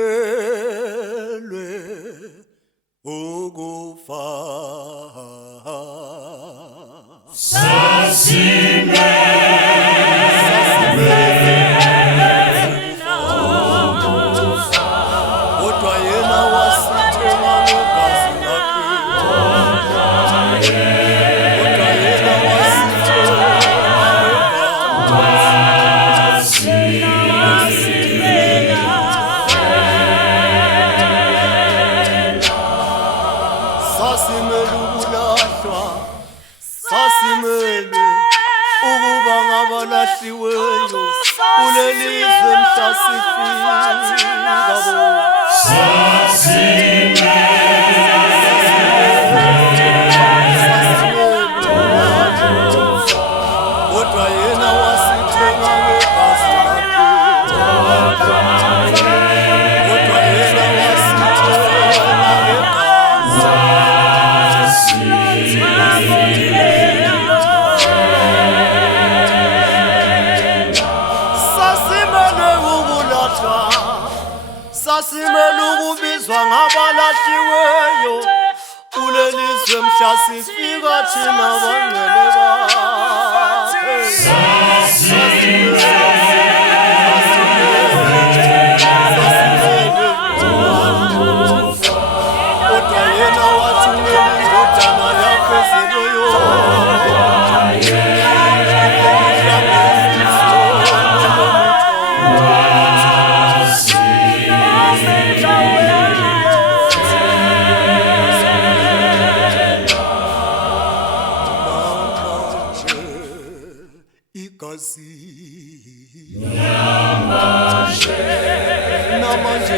Sasimelwe ukufa. Kodwa yena wasithenga ngegazi lakhe. Kodwa yena wasithenga sasimele ukulahlwa, sasimele ukuba ngabalahliweyo kulelizwe mhla sifika bo. Kodwa yena wasithenga ngegazi lakhe. Kodwa yena wasithenga ngegazi. Sasimele ukulahlwa, sasimele ukubizwa ngabalahliweyo kulelizwe mhla sifika thina bangcwele bakhe. Kodwa yena wathumela indodana yakhe ezelweyo. Igazi namanje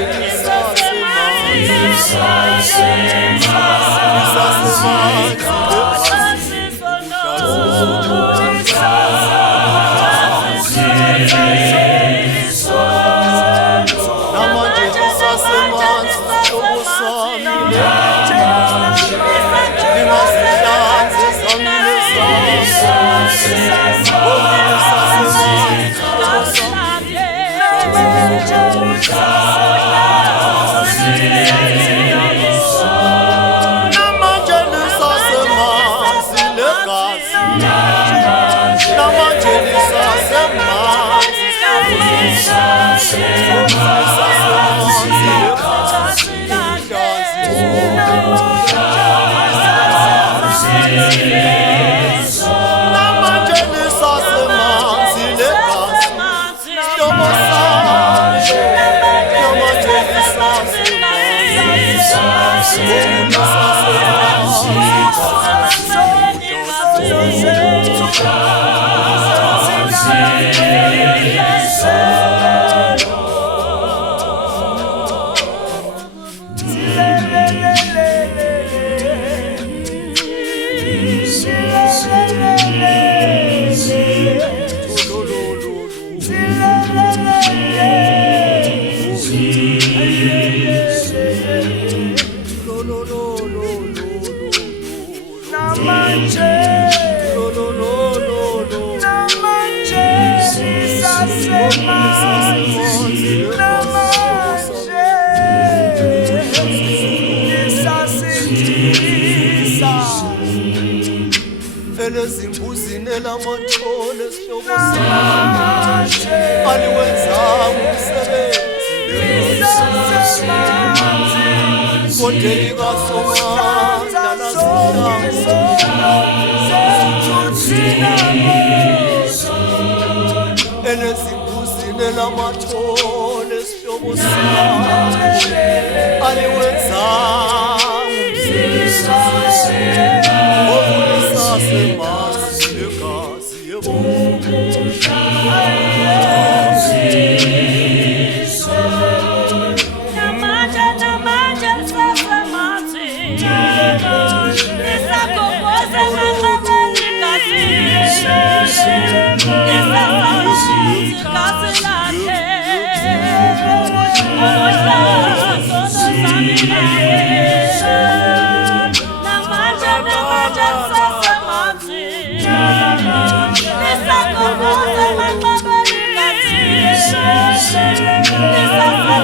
elezimbuzini elamathole sihlobo sami aliwenzanga umsebenzi kodwa likasomandla elezimbuzini elamathole sihlobo sami aliwenzanga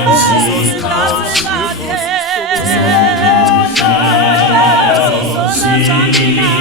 Yes, Sina